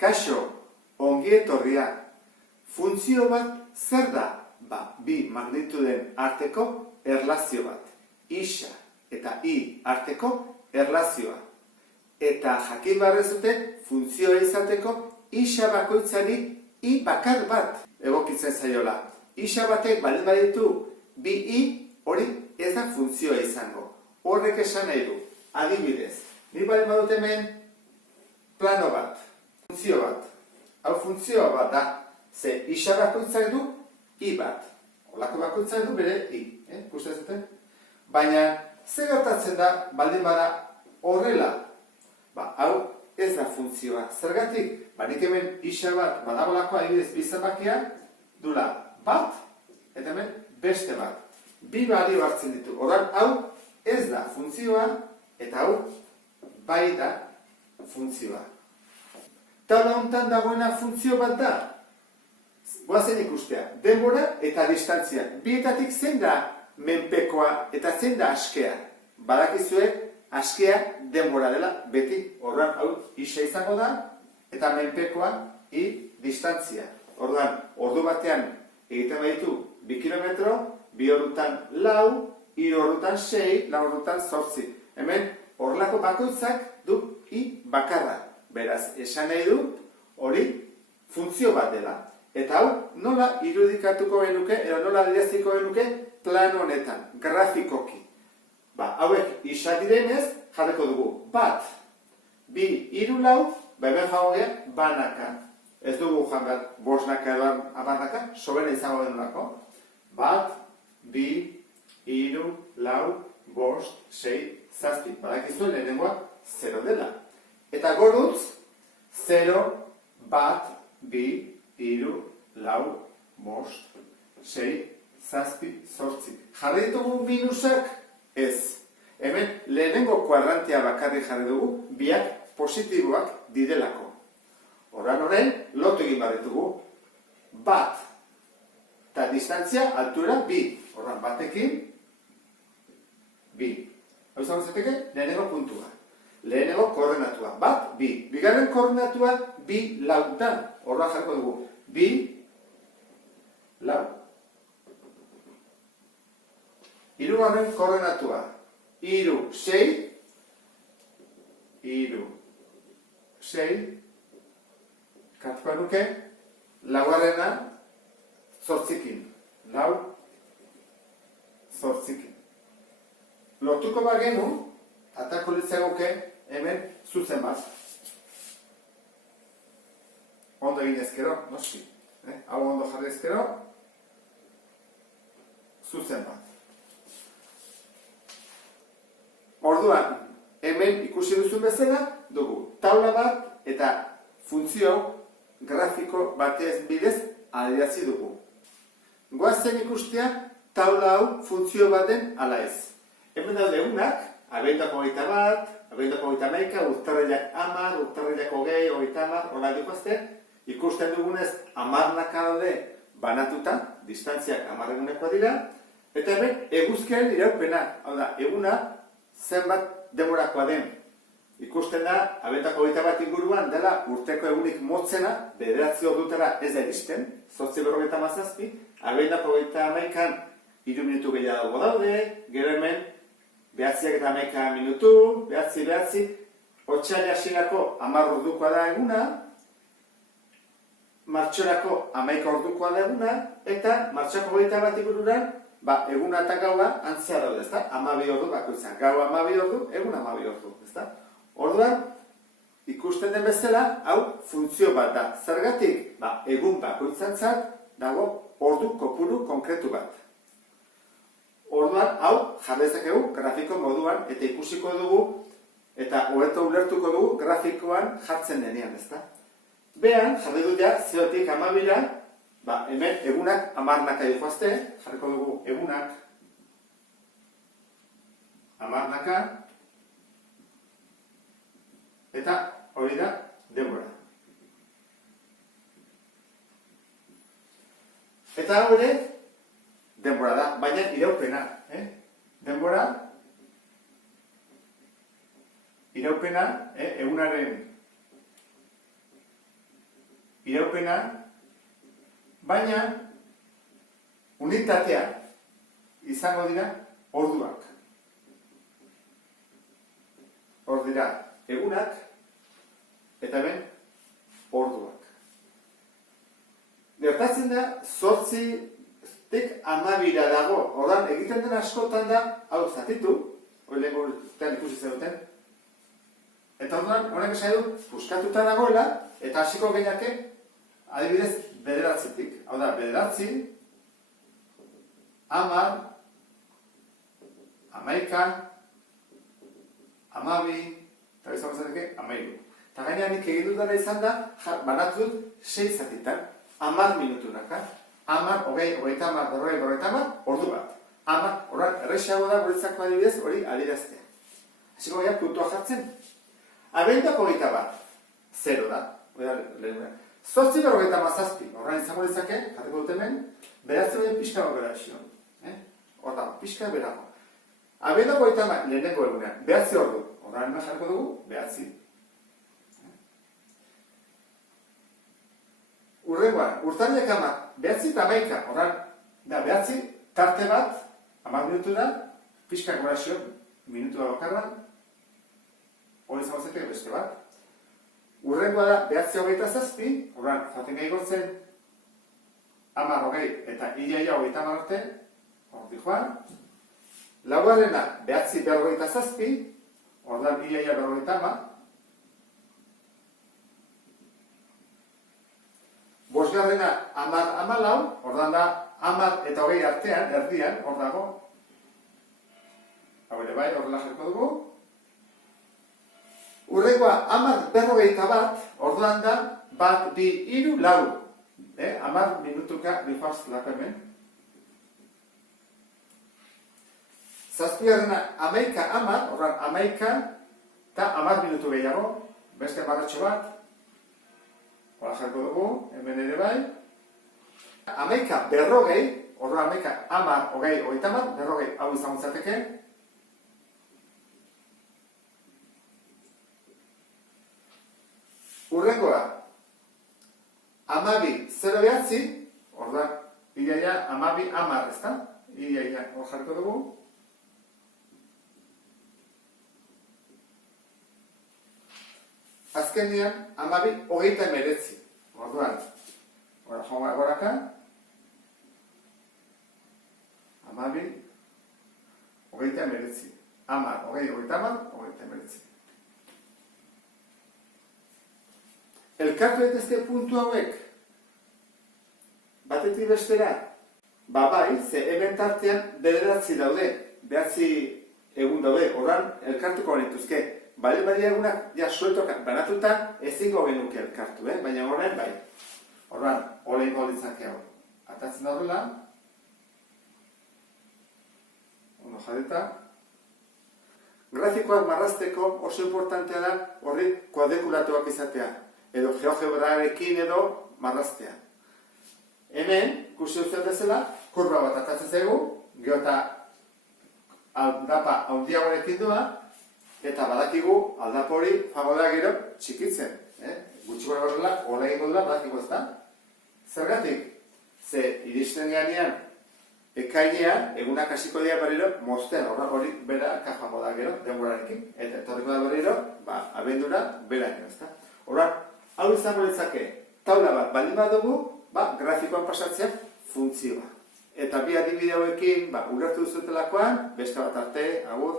Kaixo, ongi etorria. Funtzio bat zer da? Bi magnituden arteko erlazio bat. Isa eta I arteko erlazioa. Eta jakin barrezute funtzioa izateko isa bakoitzari I bakar bat egokitzen zaiola. Isa batek baldin baditu bi I, hori ez da funtzioa izango. Horrek esan nahi du. Adibidez, nik baldin badut hemen plano bat, funtzio bat. Hau funtzioa bat da. Ze isa bakoitzak du I bat. Olako bakoitzak du bere I. Ikusten zuten? Baina, zer gertatzen da baldin bada horrela? Hau ez da funtzioa. Zergatik? Nik hemen isa bat badagolako adibidez bizabakia dula bat eta hemen beste bat. Bi balio hartzen ditu. Orduan, hau ez da funtzioa eta hau bai da funtzioa. Taula honetan dagoena funtzio bat da. Goazen ikustea. Denbora eta distantzia. Bietatik zein da menpekoa eta zein da askea. Badakizue askea denbora dela beti. Orduan, hau isa izango da eta menpekoa I distantzia. Orduan, ordu batean egiten baditu 2 kilometro, 2 ordutan 4, 3 ordutan 6, 4 ordutan 8. Hemen, horrelako bakoitzak du I bakarra. Beraz, esan nahi du, hori funtzio bat dela. Eta hau, nola irudikatuko genuke, edo nola adieraziko genuke plano honetan, grafikoki. Hauek isa direnez, jarriko dugu bat, 2, 3, 4, hemen jago gea, banaka. Ez dugu jan behar, bosnaka edo abanaka, sobera izango denulako. Bat, 2, 3, 4, 5, 6, 7. Badakizuen lehenengoa 0 dela. Eta gorutz, 0, bat, 2, 3, 4, 5, 6, 7, 8. Jarri ditugu minusak? Ez. Hemen lehenengo kuadrantea bakarri jarri dugu, biak positiboak direlako. Horren, lotu egin baditugu. Bat. Eta distantzia, altura, 2. Horren, batekin, 2. Hau izango zeteke, lehenengo puntua. Lehenengo koordenatua. Bat, 2. Bigarren koordenatua, 2, lautan. Horren jarriko dugu. 2, lau. Hirugarren koordenatua. 3, 6. 3, 6. Kartuko nuke, laugarrena, 8. 4, 8. Lotuko bagenu, atako litzagoke hemen zuzen bat. Ondo egin ezkero, noski. Hau ondo jarri ezkero, zuzen bat. Orduan, hemen ikusi duzun bezala, dugu taula bat eta funtzio grafiko batez bidez adierazi dugu. Goazen ikustea taula hau funtzio baten ala ez. Hemen daude egunak, abenduako 21, abenduako 21, urtarrilak 10, urtarrilak 20, 30, hola dikoazte, ikusten dugunez 10 daude banatuta, distantziak 10 egunekoa dira, eta hemen eguzkiaren iraupena, hau da, eguna zenbat denborakoa den. Ikusten da, abenduako 21 inguruan dela urteko egunik motzena, 9 ordutara ez da iristen, 8:57, abenduako 21an 3 minutu gehiago daude, gero hemen 9:11 minutu, 9:09, otsaila hasierako 10 ordukoa da eguna, martxorako 11 ordukoa da eguna, eta martxoko 21 inguruan, eguna eta gaua antzea daude, ezta? 12 ordu bakoitzak, gaua 12 ordu, eguna 12 ordu, ezta? Orduan, ikusten den bezala, hau funtzio bat da. Zergatik? Egun bakoitzantzat dago ordu kopuru konkretu bat. Orduan, hau jarrezakegu grafiko moduan eta ikusiko dugu eta hobeto ulertuko dugu grafikoan jartzen denean, ezta? Behan, jarri dut ja, 0-tik 12ra, hemen egunak 10 dihoazte, jarriko dugu egunak 10, eta hori da denbora. Eta hau ere denbora da, baina iraupena. Denbora, iraupena, egunaren iraupena, baina unitatea izango dira orduak. Hor dira egunak eta hemen orduak. Gertatzen da, 8tik 12ra dago. Ordan egiten den askotan da, hau zatitu, hori lehenko urtean ikusi zenuten. Eta orduan, honek esan du, puskatuta dagoela, eta hasiko gehiake, adibidez, 9tik. Hau da, 9, 10, 11, 12, eta izango zeneke, 13. Eta gainean nik egin dudala izan da, banatu dut 6 zatitan. 10 minutunaka, 10, 20, 30, 40, 50, ordu bat. 10, horren errexeago da guretzako adibidez hori adieraztea. Hasiko gara puntua jartzen. Abenduak 21, 0 da. 8:47, horren izango ditzake, jarriko dut hemen, beratzen den pixka operazio. Horta, pixka berago. Abenduak 21, lehenengo egunean, 9 ordu. Horren hemen jarriko dugu, 9. Urrengoan, urtarriak 10, 9 eta 11, horren, da 9, tarte bat, 10 minutu da, pixka operazio, minutu da bakarra, hori izango zeteke beste bat. Urrengoa da, 9:27, horren, joaten gai gortzen, 10, 20 eta ilaia 30 arte, hor di joan. Laugarrena, 9:47, horren ilaia 30, bosgarrena 10, 14, horren da 10 eta 20 artean, erdian, hor dago. Hau ere bai, horrela jarko dugu. Urrengoa 10, 41, orduan da, 1, 2, 3, 4. 10 minutuka dihoaz lako hemen. Zazpigarrena 11, 10, orduan 11 eta 10 minutu gehiago. Beste barratxo bat. Hora jarko dugu, hemen ere bai. 11, 40, orduan 11, 10, 20, 30, 40, hau izango zateke. Urrengoa, 12, 0, orduan, ilaia 12, 10, ezta? Ilaia, hor jarko dugu. Azkenean, 12, 29. Orduan, joan goraka. 12, 29. 10, 20, 30, 29. Elkartu daitezke puntu hauek batetik bestera. Bai, ze hemen tartean 9 daude, 9 egun daude, horran elkartuko genituzke. Bale egunak ja sueltoak banatuta ezingo genuke elkartu, baina horren bai. Horran, olengo ditzake hau. Atatzen da horrela. Ondo jarreta. Grafikoak marrazteko oso importantea da horri kuadrikulatuak izatea. Edo geogebrarekin edo marraztea. Hemen, ikusi duzuen bezala, kurba bat atatzen zaigu, gero eta aldapa handiagoarekin doa, eta badakigu aldapa hori fago da gero txikitzen. Gutxi gora horrela, hola egingo dela, badakigu ez da. Zergatik, ze iristen ganean ekainean, egunak hasiko dira berriro, mozten hori bera kajango da gero, denborarekin, eta etorriko da berriro, abendura, beraino ez da. Horra, hau izango litzake, taula bat baldin badugu, grafikoan pasatzea funtzioa. Eta bi adibide hauekin, ulertu duzutelakoan, beste bat arte, agur.